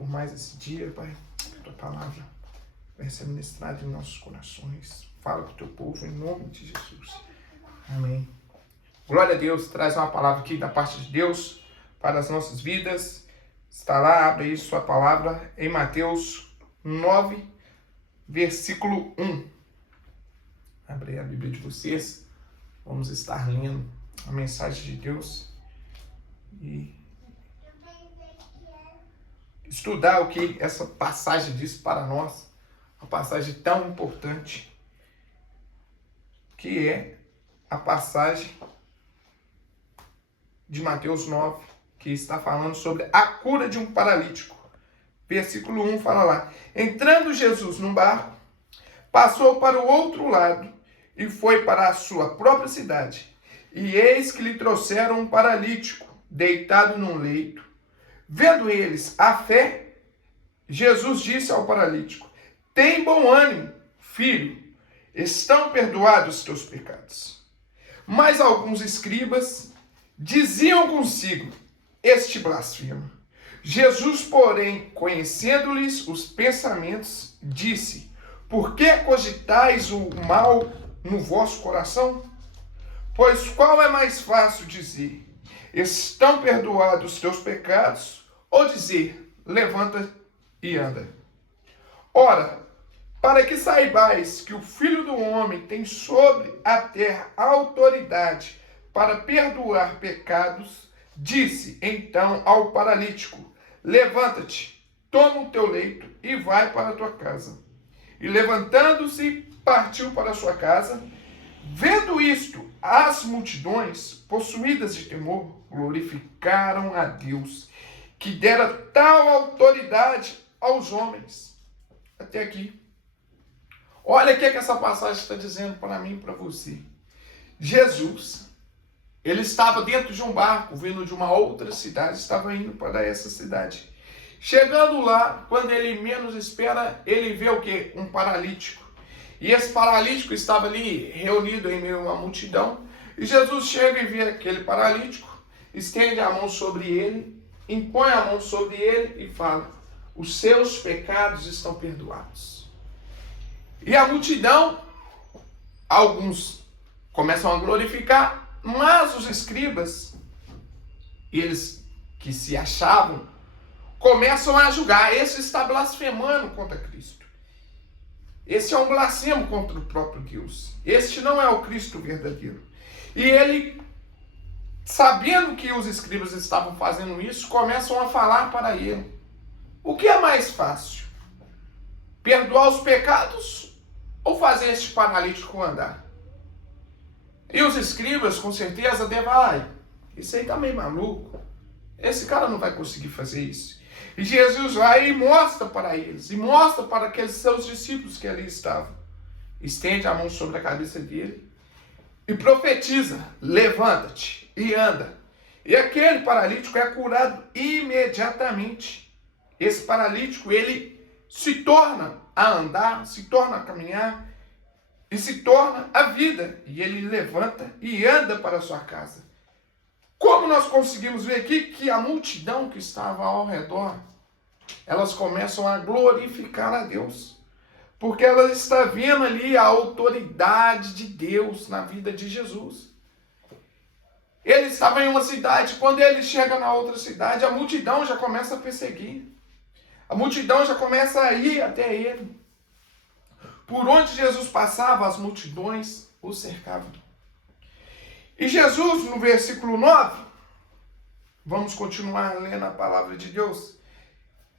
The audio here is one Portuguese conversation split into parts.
por mais esse dia, Pai. Tua palavra vai ser ministrada em nossos corações. Fala com o teu povo em nome de Jesus. Amém. Glória a Deus. Traz uma palavra aqui da parte de Deus para as nossas vidas. Está lá, abre aí sua palavra em Mateus 9, versículo 1. Abre aí a Bíblia de vocês. Vamos estar lendo a mensagem de Deus e estudar o que essa passagem diz para nós. Uma passagem tão importante, que é a passagem de Mateus 9, que está falando sobre a cura de um paralítico. Versículo 1 fala lá: entrando Jesus num barco, passou para o outro lado e foi para a sua própria cidade. E eis que lhe trouxeram um paralítico, deitado num leito. Vendo eles a fé, Jesus disse ao paralítico: tem bom ânimo, filho, estão perdoados os teus pecados. Mas alguns escribas diziam consigo: este blasfema. Jesus, porém, conhecendo-lhes os pensamentos, disse: por que cogitais o mal no vosso coração? Pois qual é mais fácil dizer: estão perdoados os teus pecados, ou dizer: levanta e anda? Ora, para que saibais que o Filho do Homem tem sobre a terra autoridade para perdoar pecados, disse então ao paralítico: levanta-te, toma o teu leito e vai para a tua casa. E levantando-se, partiu para a sua casa. Vendo isto, as multidões, possuídas de temor, glorificaram a Deus, que dera tal autoridade aos homens. Até aqui. Olha o que essa passagem está dizendo para mim e para você. Jesus, ele estava dentro de um barco, vindo de uma outra cidade, estava indo para essa cidade. Chegando lá, quando ele menos espera, ele vê o quê? Um paralítico. E esse paralítico estava ali reunido em meio a uma multidão. E Jesus chega e vê aquele paralítico, estende a mão sobre ele, impõe a mão sobre ele e fala: os seus pecados estão perdoados. E a multidão, alguns começam a glorificar, mas os escribas, eles que se achavam, começam a julgar: esse está blasfemando contra Cristo. Esse é um blasfemo contra o próprio Deus. Este não é o Cristo verdadeiro. E ele, sabendo que os escribas estavam fazendo isso, começam a falar para ele: o que é mais fácil? Perdoar os pecados ou fazer este paralítico andar? E os escribas, com certeza, devem: isso aí tá meio maluco. Esse cara não vai conseguir fazer isso. E Jesus vai e mostra para eles, e mostra para aqueles seus discípulos que ali estavam. Estende a mão sobre a cabeça dele e profetiza: levanta-te e anda. E aquele paralítico é curado imediatamente. Esse paralítico, ele se torna a andar, se torna a caminhar e se torna a vida. E ele levanta e anda para a sua casa. Como nós conseguimos ver aqui que a multidão que estava ao redor, elas começam a glorificar a Deus, porque ela está vendo ali a autoridade de Deus na vida de Jesus. Ele estava em uma cidade, quando ele chega na outra cidade, a multidão já começa a perseguir. A multidão já começa a ir até ele. Por onde Jesus passava, as multidões o cercavam. E Jesus, no versículo 9, vamos continuar lendo a palavra de Deus,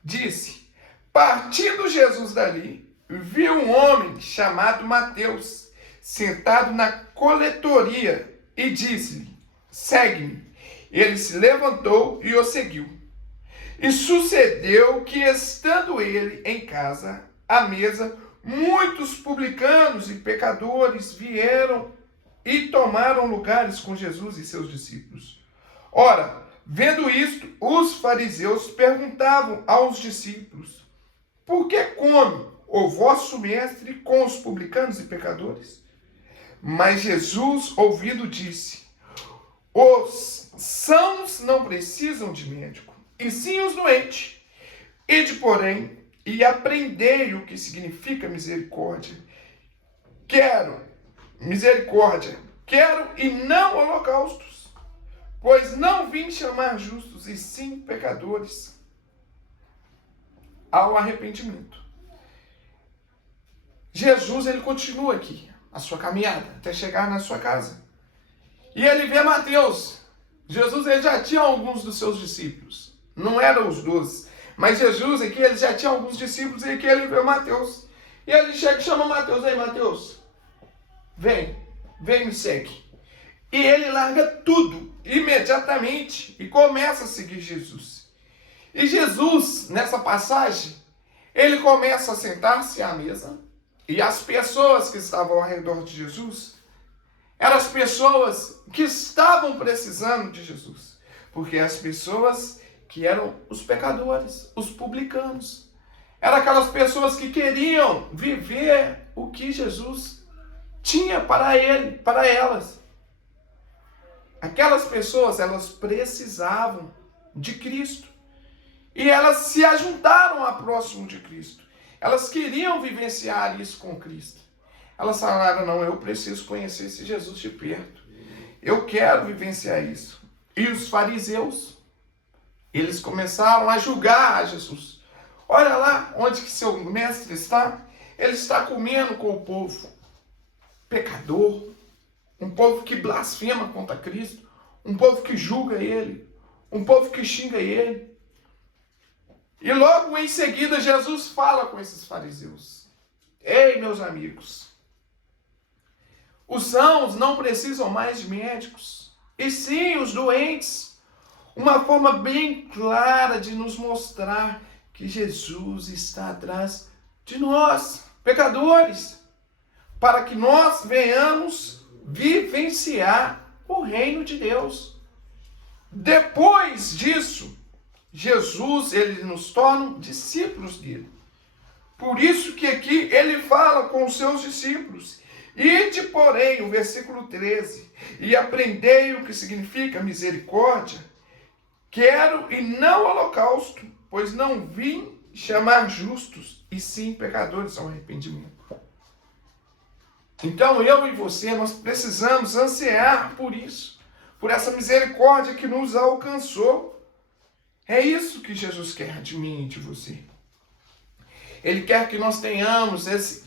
disse: partindo Jesus dali, viu um homem chamado Mateus, sentado na coletoria, e disse-lhe: segue-me. Ele se levantou e o seguiu. E sucedeu que, estando ele em casa, à mesa, muitos publicanos e pecadores vieram e tomaram lugares com Jesus e seus discípulos. Ora, vendo isto, os fariseus perguntavam aos discípulos: por que come o vosso mestre com os publicanos e pecadores? Mas Jesus, ouvindo, disse: os sãos não precisam de médico, e sim os doentes. Ide, porém, e aprendei o que significa misericórdia. Quero e não holocaustos, pois não vim chamar justos, e sim pecadores ao arrependimento. Jesus, ele continua aqui a sua caminhada até chegar na sua casa. E ele vê Mateus. Jesus, ele já tinha alguns dos seus discípulos. Não eram os 12. Mas Jesus aqui, ele já tinha alguns discípulos, e aqui ele vê Mateus. E ele chega e chama Mateus. Ei, Mateus, vem me segue. E ele larga tudo imediatamente e começa a seguir Jesus. E Jesus, nessa passagem, ele começa a sentar-se à mesa, e as pessoas que estavam ao redor de Jesus eram as pessoas que estavam precisando de Jesus, porque as pessoas que eram os pecadores, os publicanos, eram aquelas pessoas que queriam viver o que Jesus tinha para elas. Aquelas pessoas, elas precisavam de Cristo. E elas se ajuntaram a próximo de Cristo. Elas queriam vivenciar isso com Cristo. Elas falaram, não, eu preciso conhecer esse Jesus de perto. Eu quero vivenciar isso. E os fariseus, eles começaram a julgar a Jesus. Olha lá onde que seu mestre está. Ele está comendo com o povo pecador, um povo que blasfema contra Cristo, um povo que julga ele, um povo que xinga ele. E logo em seguida Jesus fala com esses fariseus. Ei, meus amigos, os sãos não precisam mais de médicos, e sim os doentes. Uma forma bem clara de nos mostrar que Jesus está atrás de nós, pecadores, para que nós venhamos vivenciar o reino de Deus. Depois disso, Jesus, ele nos torna discípulos dele. Por isso que aqui ele fala com os seus discípulos. Ide, porém, o versículo 13, e aprendei o que significa misericórdia. Quero e não holocausto, pois não vim chamar justos, e sim pecadores ao arrependimento. Então eu e você, nós precisamos ansiar por isso, por essa misericórdia que nos alcançou. É isso que Jesus quer de mim e de você. Ele quer que nós tenhamos esse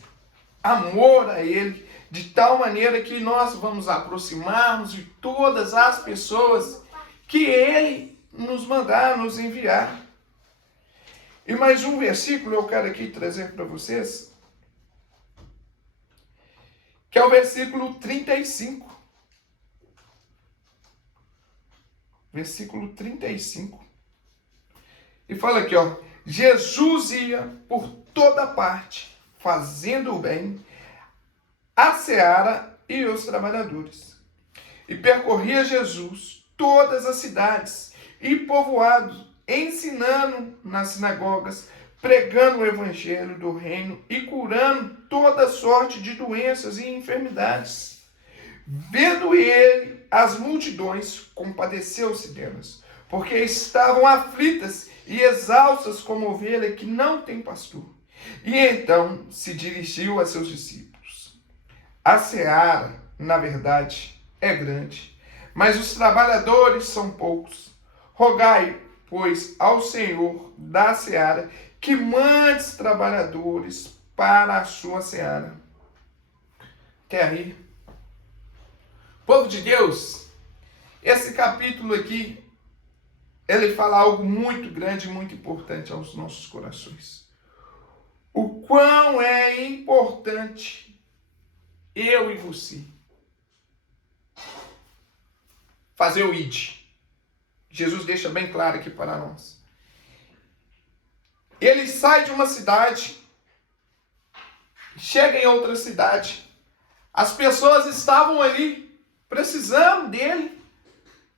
amor a Ele, de tal maneira que nós vamos aproximarmos de todas as pessoas que Ele nos mandar, nos enviar. E mais um versículo eu quero aqui trazer para vocês, que é o versículo 35. Versículo 35. E fala aqui, ó. Jesus ia por toda parte, fazendo o bem, a seara e os trabalhadores. E percorria Jesus todas as cidades e povoados, ensinando nas sinagogas, pregando o evangelho do reino e curando toda sorte de doenças e enfermidades. Vendo ele as multidões, compadeceu-se delas, porque estavam aflitas e exaustas como ovelha que não tem pastor. E então se dirigiu a seus discípulos. A seara, na verdade, é grande, mas os trabalhadores são poucos. Rogai, pois, ao Senhor da seara que mande trabalhadores para a sua seara. Até aí. Povo de Deus, esse capítulo aqui, ele fala algo muito grande e muito importante aos nossos corações. O quão é importante eu e você fazer o ID. Jesus deixa bem claro aqui para nós. Ele sai de uma cidade, chega em outra cidade. As pessoas estavam ali precisando dele,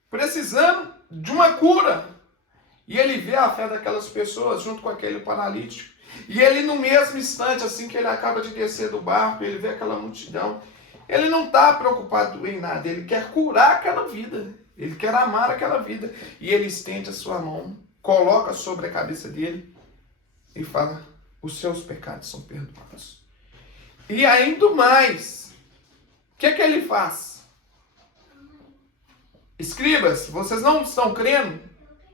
precisando de uma cura. E ele vê a fé daquelas pessoas junto com aquele paralítico. E ele, no mesmo instante, assim que ele acaba de descer do barco, ele vê aquela multidão. Ele não está preocupado em nada, ele quer curar aquela vida. Ele quer amar aquela vida. E ele estende a sua mão, coloca sobre a cabeça dele e fala: os seus pecados são perdoados. E ainda mais, o que ele faz? Escribas, vocês não estão crendo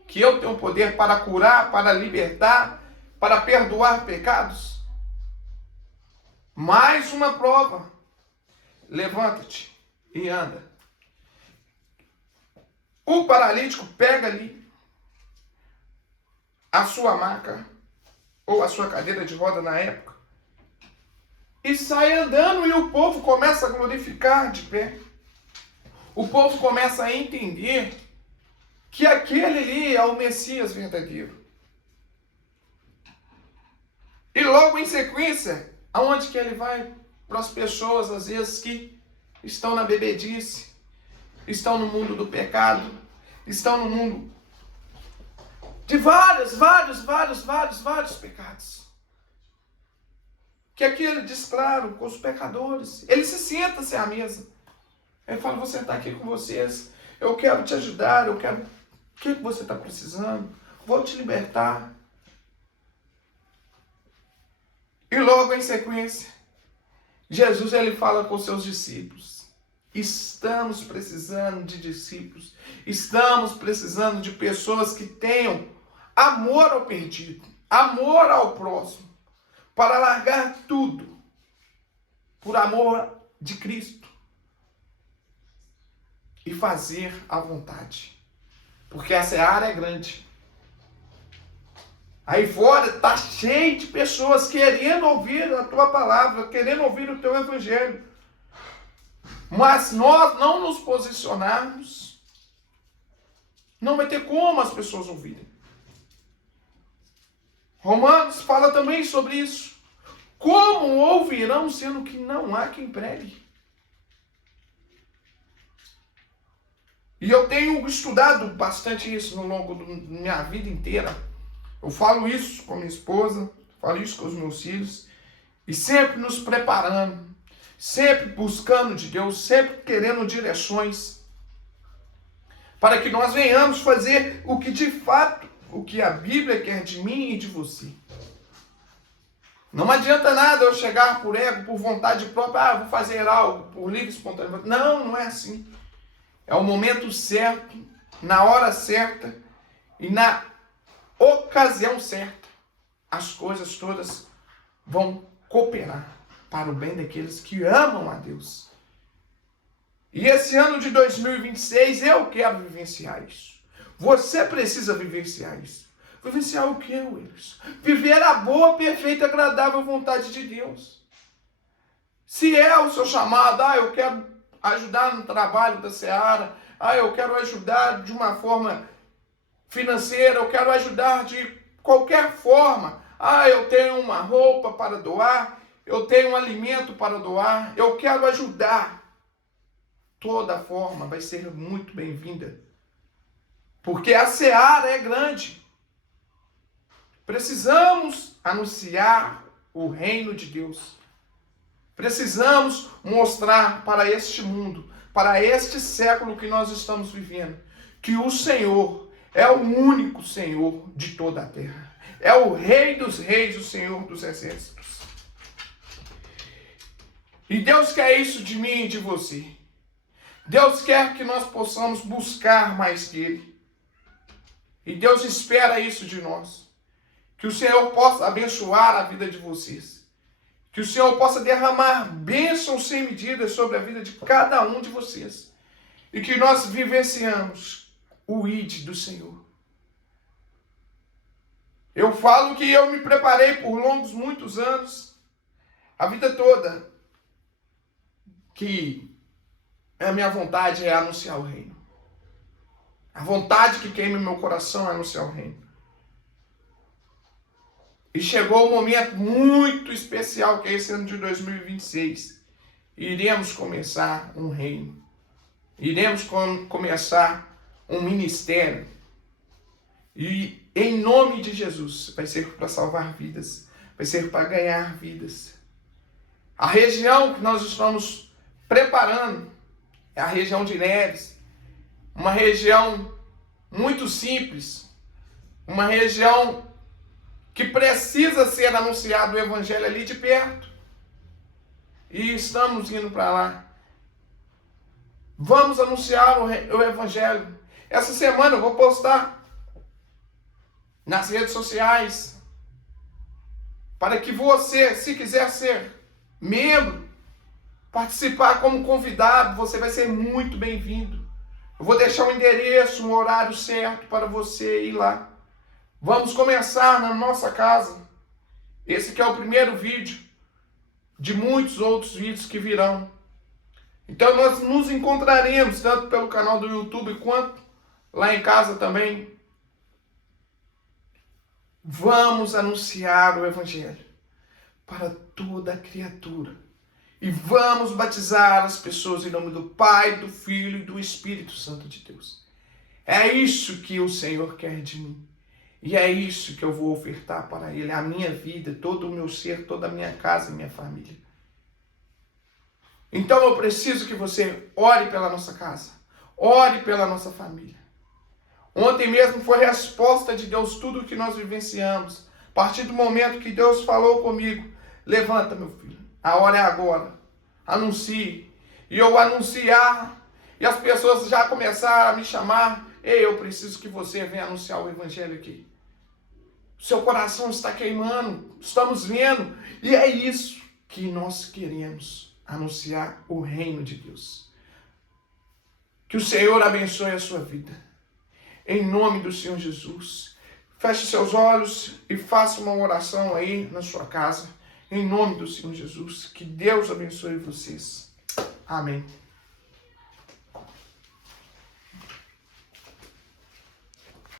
que eu tenho poder para curar, para libertar, para perdoar pecados? Mais uma prova. Levanta-te e anda. O paralítico pega ali a sua maca, ou a sua cadeira de roda na época, e sai andando, e o povo começa a glorificar de pé. O povo começa a entender que aquele ali é o Messias verdadeiro. E logo em sequência, aonde que ele vai? Para as pessoas, às vezes, que estão na bebedice, estão no mundo do pecado, estão no mundo de vários pecados. Que aqui ele diz claro, com os pecadores. Ele se senta-se à mesa. Ele fala: vou sentar aqui com vocês, eu quero te ajudar, eu quero... O que você está precisando? Vou te libertar. E logo em sequência, Jesus ele fala com seus discípulos: estamos precisando de discípulos, estamos precisando de pessoas que tenham amor ao perdido, amor ao próximo, para largar tudo por amor de Cristo e fazer a vontade. Porque a seara é grande. Aí fora está cheio de pessoas querendo ouvir a tua palavra, querendo ouvir o teu evangelho. Mas nós não nos posicionarmos, não vai ter como as pessoas ouvirem. Romanos fala também sobre isso. Como ouvirão, sendo que não há quem pregue? E eu tenho estudado bastante isso no longo da minha vida inteira. Eu falo isso com minha esposa, falo isso com os meus filhos, e sempre nos preparando, sempre buscando de Deus, sempre querendo direções, para que nós venhamos fazer o que de fato, o que a Bíblia quer de mim e de você. Não adianta nada eu chegar por ego, por vontade própria, vou fazer algo por livre e espontâneo. Não, não é assim. É o momento certo, na hora certa e na ocasião certa. As coisas todas vão cooperar para o bem daqueles que amam a Deus. E esse ano de 2026 eu quero vivenciar isso. Você precisa vivenciar isso. Vivenciar o que, Wilson? Viver a boa, perfeita, agradável vontade de Deus. Se é o seu chamado, eu quero ajudar no trabalho da seara, eu quero ajudar de uma forma financeira, eu quero ajudar de qualquer forma. Eu tenho uma roupa para doar, eu tenho um alimento para doar, eu quero ajudar. Toda forma vai ser muito bem-vinda. Porque a seara é grande. Precisamos anunciar o reino de Deus. Precisamos mostrar para este mundo, para este século que nós estamos vivendo, que o Senhor é o único Senhor de toda a terra. É o Rei dos Reis, o Senhor dos Exércitos. E Deus quer isso de mim e de você. Deus quer que nós possamos buscar mais dele. E Deus espera isso de nós. Que o Senhor possa abençoar a vida de vocês. Que o Senhor possa derramar bênçãos sem medida sobre a vida de cada um de vocês. E que nós vivenciamos o ID do Senhor. Eu falo que eu me preparei por longos, muitos anos, a vida toda, que a minha vontade é anunciar o reino. A vontade que queima meu coração é anunciar o reino. E chegou um momento muito especial, que é esse ano de 2026. Iremos começar um reino. Iremos começar um ministério. E em nome de Jesus, vai ser para salvar vidas. Vai ser para ganhar vidas. A região que nós estamos preparando é a região de Neves. Uma região muito simples. Uma região que precisa ser anunciado o evangelho ali de perto. E estamos indo para lá. Vamos anunciar o evangelho. Essa semana eu vou postar nas redes sociais para que você, se quiser ser membro, participar como convidado, você vai ser muito bem-vindo. Eu vou deixar um endereço, um horário certo para você ir lá. Vamos começar na nossa casa. Esse aqui é o primeiro vídeo de muitos outros vídeos que virão. Então nós nos encontraremos tanto pelo canal do YouTube quanto lá em casa também. Vamos anunciar o evangelho para toda criatura. E vamos batizar as pessoas em nome do Pai, do Filho e do Espírito Santo de Deus. É isso que o Senhor quer de mim. E é isso que eu vou ofertar para Ele, a minha vida, todo o meu ser, toda a minha casa e minha família. Então eu preciso que você ore pela nossa casa, ore pela nossa família. Ontem mesmo foi resposta de Deus tudo o que nós vivenciamos. A partir do momento que Deus falou comigo, levanta, meu filho, a hora é agora, anuncie. E eu anunciar, e as pessoas já começaram a me chamar. Ei, eu preciso que você venha anunciar o evangelho aqui. Seu coração está queimando, estamos vendo. E é isso que nós queremos, anunciar o reino de Deus. Que o Senhor abençoe a sua vida. Em nome do Senhor Jesus. Feche seus olhos e faça uma oração aí na sua casa. Em nome do Senhor Jesus. Que Deus abençoe vocês. Amém.